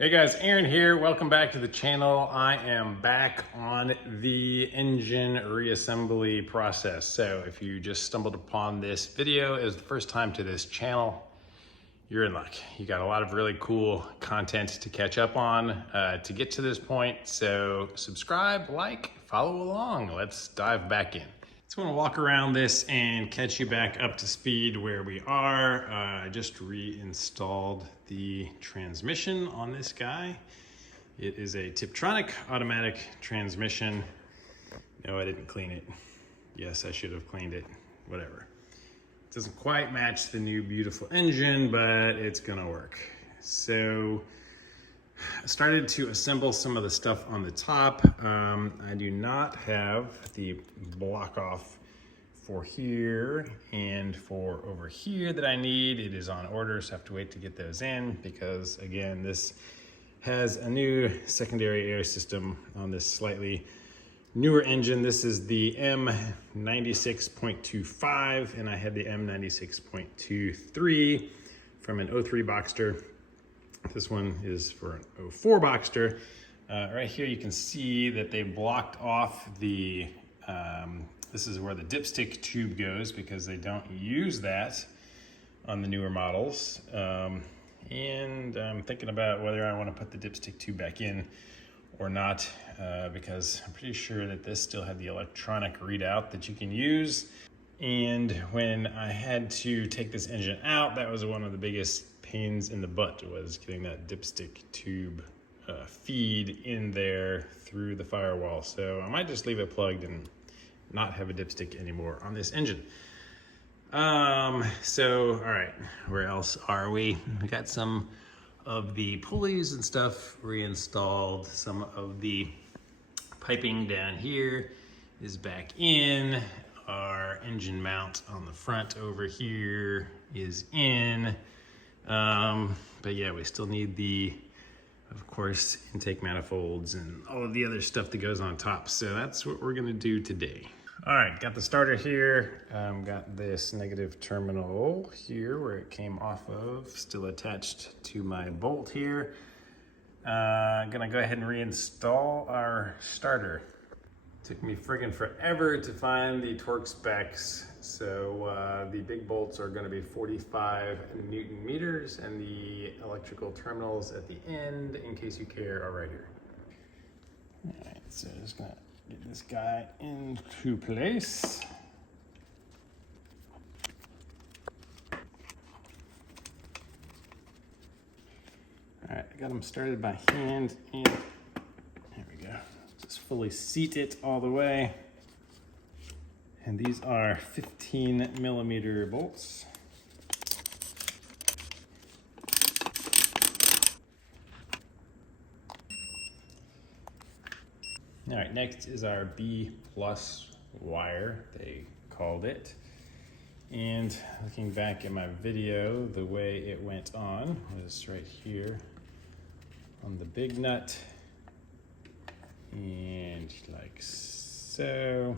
Hey guys, Aaron here. Welcome back to the channel. I am back on the engine reassembly process. So if you just stumbled upon this video as the first time to this channel, you're in luck. You got a lot of really cool content to catch up on to get to this point. So subscribe, like, follow along. Let's dive back in. Just want to walk around this and catch you back up to speed where we are. I just reinstalled the transmission on this guy. It is a Tiptronic automatic transmission. No, I didn't clean it. Yes, I should have cleaned it. Whatever. It doesn't quite match the new beautiful engine, but it's gonna work. So I started to assemble some of the stuff on the top. I do not have the block off for here and for over here that I need. It is on order, so I have to wait to get those in because again, this has a new secondary air system on this slightly newer engine. This is the M96.25 and I had the M96.23 from an 03 Boxster. This one is for an 04 Boxster. Right here you can see that they blocked off the, this is where the dipstick tube goes because they don't use that on the newer models. And I'm thinking about whether I want to put the dipstick tube back in or not because I'm pretty sure that this still had the electronic readout that you can use. And when I had to take this engine out, that was one of the biggest pains in the butt, was getting that dipstick tube feed in there through the firewall. So I might just leave it plugged and not have a dipstick anymore on this engine. All right, where else are we? We got some of the pulleys and stuff reinstalled. Some of the piping down here is back in. Our engine mount on the front over here is in. But yeah, we still need the, of course, intake manifolds and all of the other stuff that goes on top. So that's what we're gonna do today. All right, got the starter here. Got this negative terminal here where it came off of, still attached to my bolt here. Gonna go ahead and reinstall our starter. Took me friggin' forever to find the torque specs. So the big bolts are gonna be 45 Newton meters and the electrical terminals at the end, in case you care, are right here. All right, so just gonna get this guy into place. All right, I got them started by hand and there we go. Just fully seat it all the way. And these are 15 millimeter bolts. All right, next is our B+ wire, they called it. And looking back at my video, the way it went on was right here on the big nut. And like so.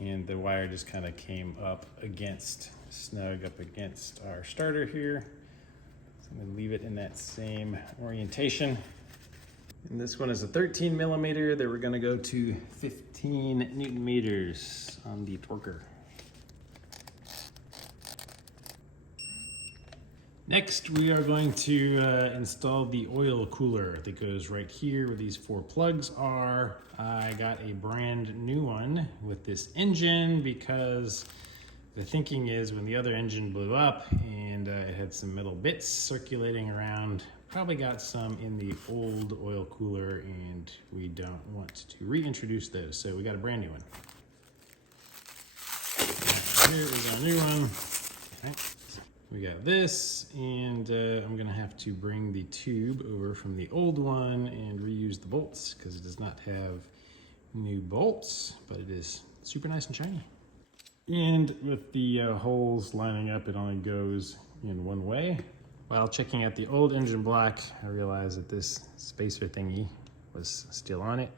And the wire just kind of came up against, snug up against our starter here. So I'm gonna leave it in that same orientation. And this one is a 13 millimeter that we're gonna go to 15 Newton meters on the torquer. Next, we are going to install the oil cooler that goes right here where these 4 plugs are. I got a brand new one with this engine because the thinking is when the other engine blew up and it had some metal bits circulating around, probably got some in the old oil cooler and we don't want to reintroduce those. So we got a brand new one. Here we got a new one. Okay. We got this, and I'm gonna have to bring the tube over from the old one and reuse the bolts because it does not have new bolts, but it is super nice and shiny. And with the holes lining up, it only goes in one way. While checking out the old engine block, I realized that this spacer thingy was still on it,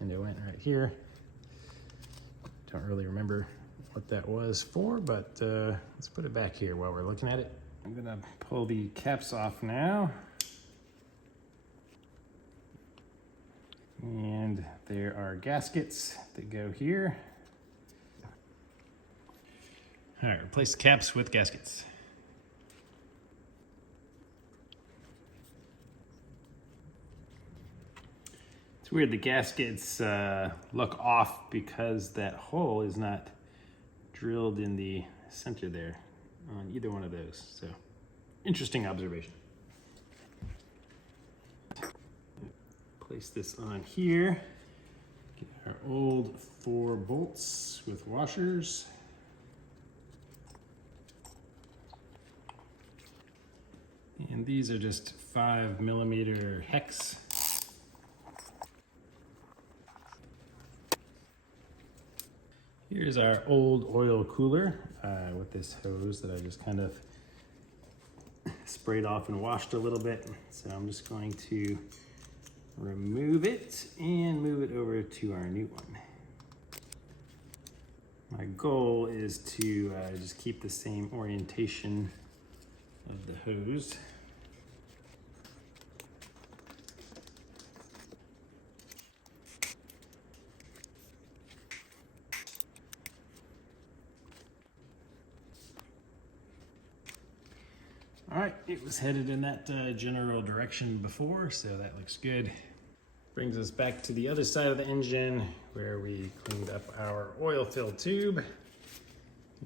and it went right here. Don't really remember what that was for, but let's put it back here while we're looking at it. I'm gonna pull the caps off now. And there are gaskets that go here. All right, replace the caps with gaskets. It's weird, the gaskets look off because that hole is not drilled in the center there on either one of those. So, interesting observation. Place this on here. Get our old 4 bolts with washers. And these are just 5mm hex. Here's our old oil cooler with this hose that I just kind of sprayed off and washed a little bit. So I'm just going to remove it and move it over to our new one. My goal is to just keep the same orientation of the hose. All right, it was headed in that general direction before, so that looks good. Brings us back to the other side of the engine where we cleaned up our oil-filled tube.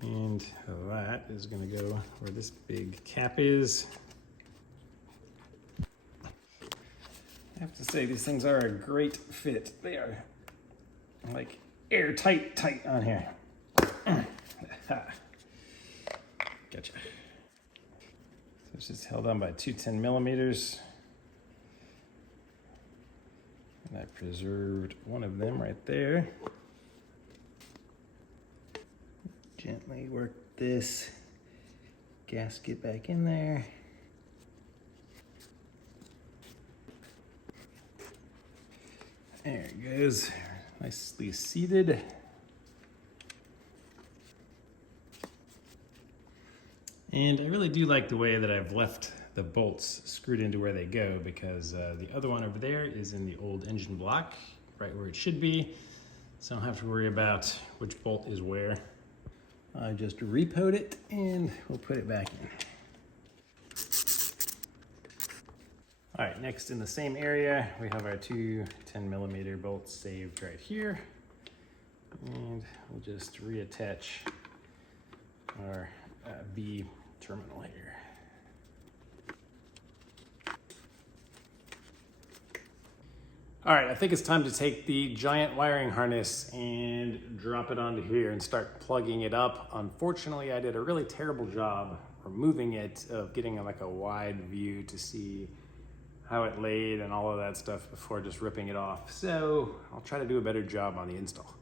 And that is gonna go where this big cap is. I have to say, these things are a great fit. They are like airtight tight on here. Gotcha. So it's just held on by 2 10mm. And I preserved one of them right there. Gently work this gasket back in there. There it goes, nicely seated. And I really do like the way that I've left the bolts screwed into where they go, because the other one over there is in the old engine block, right where it should be. So I don't have to worry about which bolt is where. I just repoed it and we'll put it back in. All right, next in the same area, we have our 2 10mm bolts saved right here. And we'll just reattach our B terminal here. All right, I think it's time to take the giant wiring harness and drop it onto here and start plugging it up. Unfortunately, I did a really terrible job removing it, of getting like a wide view to see how it laid and all of that stuff before just ripping it off. So I'll try to do a better job on the install.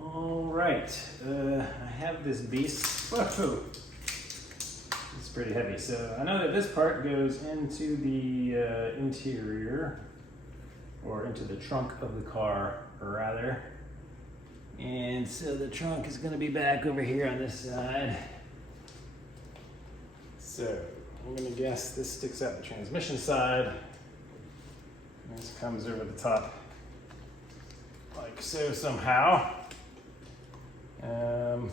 All right, I have this beast. Whoa, it's pretty heavy. So I know that this part goes into the interior, or into the trunk of the car, rather. And so the trunk is gonna be back over here on this side. So I'm gonna guess this sticks out the transmission side. And this comes over the top, like so somehow. So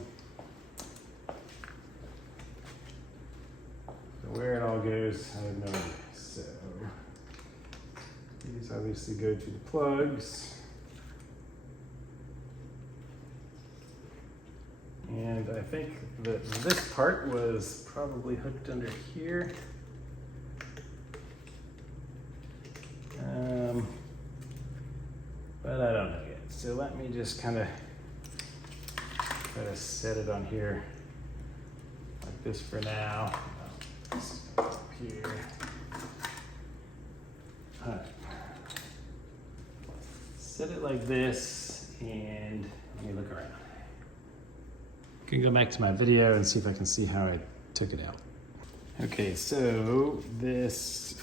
where it all goes, I have no idea. So these obviously go to the plugs. And I think that this part was probably hooked under here. But I don't know yet. So let me just kind of try to set it on here like this for now. Up here. All right. Set it like this, and let me look around. I can go back to my video and see if I can see how I took it out. Okay, so this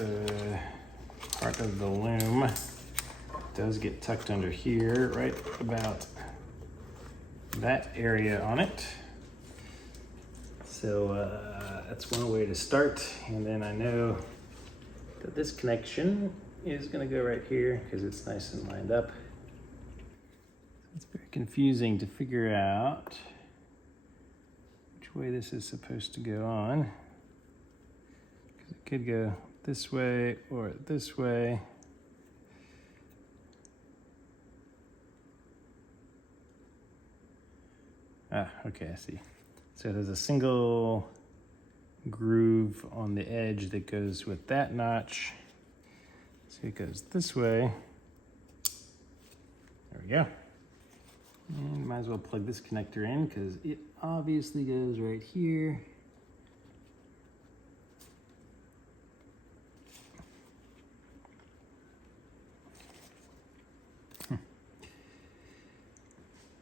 part of the loom does get tucked under here, right about that area on it. So That's one way to start. And then I know that this connection is gonna go right here because it's nice and lined up. It's very confusing to figure out which way this is supposed to go on. Because it could go this way or this way. Ah, okay, I see. So there's a single groove on the edge that goes with that notch. So it goes this way. There we go. And might as well plug this connector in because it obviously goes right here.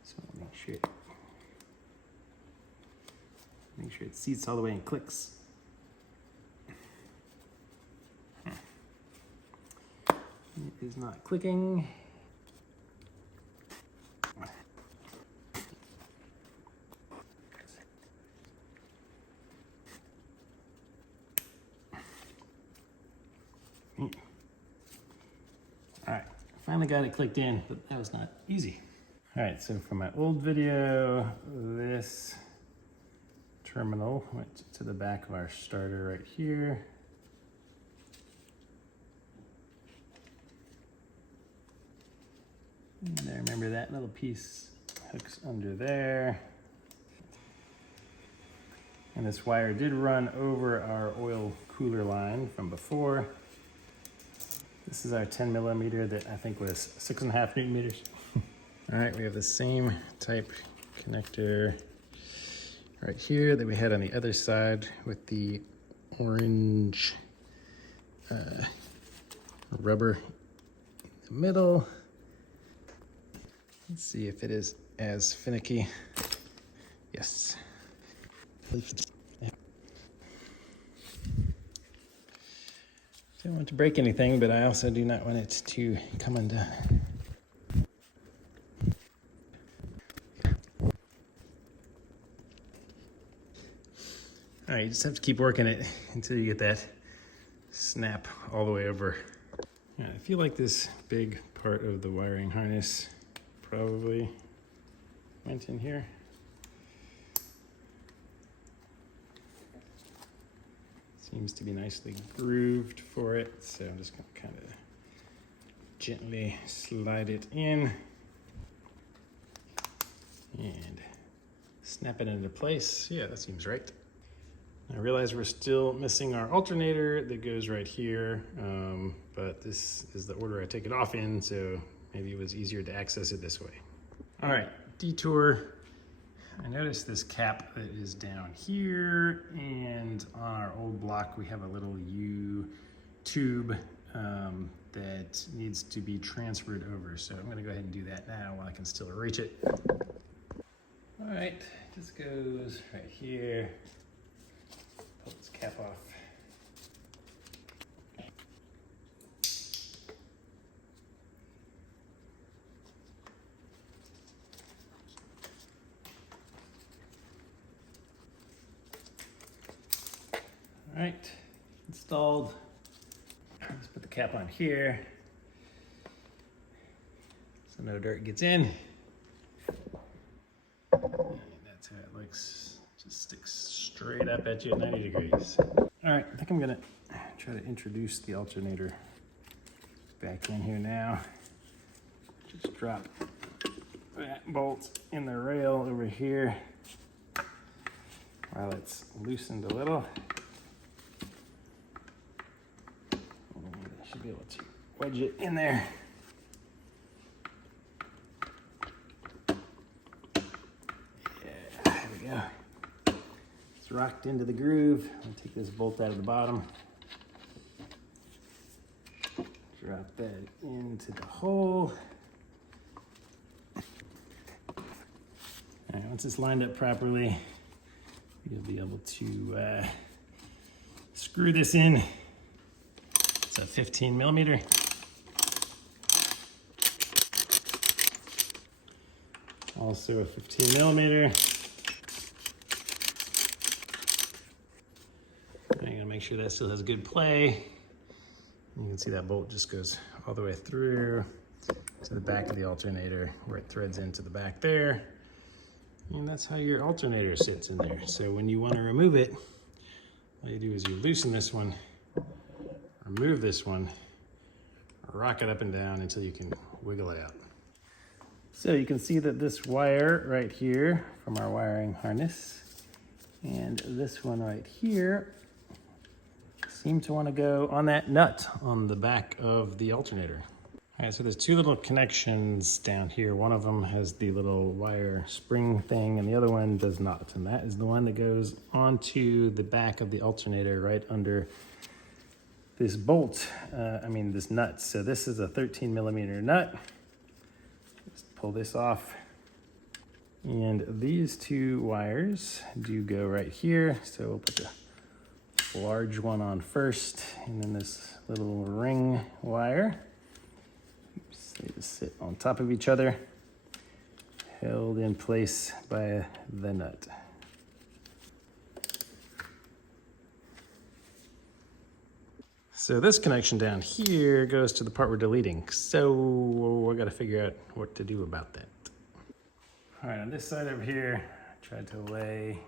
So make sure it seats all the way and clicks. It is not clicking. All right, finally got it clicked in, but that was not easy. All right, so for my old video, this terminal went to the back of our starter right here. And I remember that little piece hooks under there. And this wire did run over our oil cooler line from before. This is our 10 millimeter that I think was 6.5 Newton meters. All right, we have the same type connector right here that we had on the other side with the orange rubber in the middle. Let's see if it is as finicky. Yes. Don't want to break anything, but I also do not want it to come undone. All right, you just have to keep working it until you get that snap all the way over. Yeah, I feel like this big part of the wiring harness probably went in here. Seems to be nicely grooved for it, so I'm just gonna kind of gently slide it in and snap it into place. Yeah, that seems right. I realize we're still missing our alternator that goes right here, but this is the order I take it off in, so maybe it was easier to access it this way. All right, detour. I noticed this cap that is down here, and on our old block we have a little U tube that needs to be transferred over. So I'm gonna go ahead and do that now while I can still reach it. All right, just goes right here. Pull this cap off. All right, installed. Let's put the cap on here so no dirt gets in. And that's how it looks. Just sticks straight up at you at 90 degrees. All right, I think I'm gonna try to introduce the alternator back in here now. Just drop that bolt in the rail over here while it's loosened a little. I should be able to wedge it in there. Yeah, there we go. It's rocked into the groove. I'll take this bolt out of the bottom. Drop that into the hole. All right, once it's lined up properly, you'll be able to screw this in. It's a 15 millimeter. Also a 15 millimeter. make sure that still has good play. You can see that bolt just goes all the way through to the back of the alternator where it threads into the back there. And that's how your alternator sits in there. So when you want to remove it, all you do is you loosen this one, remove this one, rock it up and down until you can wiggle it out. So you can see that this wire right here from our wiring harness and this one right here seem to want to go on that nut on the back of the alternator. All right, so there's two little connections down here. One of them has the little wire spring thing and the other one does not. And that is the one that goes onto the back of the alternator right under this bolt, this nut. So this is a 13 millimeter nut. Just pull this off. And these two wires do go right here. So we'll put the large one on first and then this little ring wire. Oops, they just sit on top of each other, held in place by the nut. So this connection down here goes to the part we're deleting. So we got to figure out what to do about that. All right, on this side over here, I tried to lay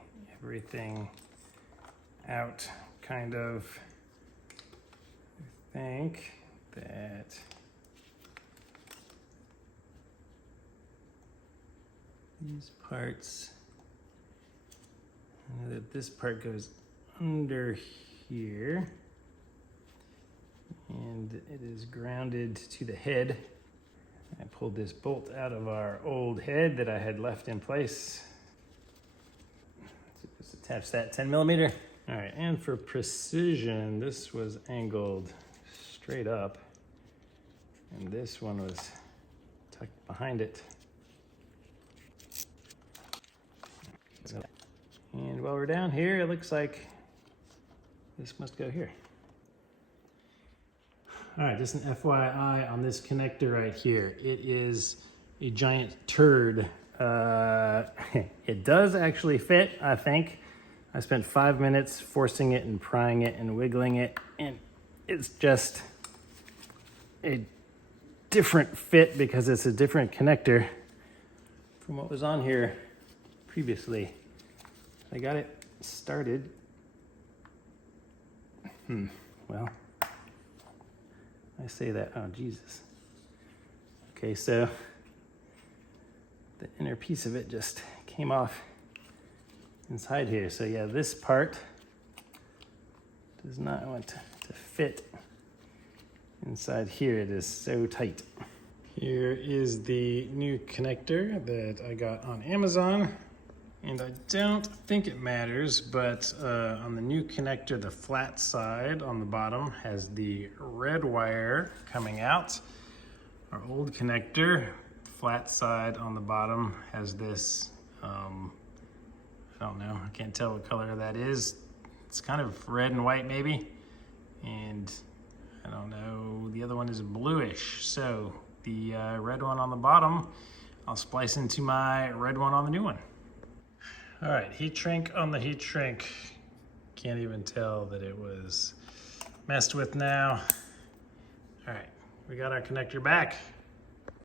everything out kind of. I think that these parts, I know that this part goes under here. And it is grounded to the head. I pulled this bolt out of our old head that I had left in place. So just attach that 10 millimeter. All right, and for precision, this was angled straight up, and this one was tucked behind it. And while we're down here, it looks like this must go here. All right, just an FYI on this connector right here. It is a giant turd. It does actually fit, I think. I spent 5 minutes forcing it and prying it and wiggling it, and it's just a different fit because it's a different connector from what was on here previously. I got it started. Well, I say that, oh Jesus. Okay, so the inner piece of it just came off inside here. So yeah, this part does not want to fit inside here. It is so tight. Here is the new connector that I got on Amazon. And I don't think it matters, but on the new connector, the flat side on the bottom has the red wire coming out. Our old connector, flat side on the bottom, has this, I don't know, I can't tell what color that is. It's kind of red and white maybe. And I don't know, the other one is bluish. So the red one on the bottom, I'll splice into my red one on the new one. All right, heat shrink on the heat shrink. Can't even tell that it was messed with now. All right, we got our connector back.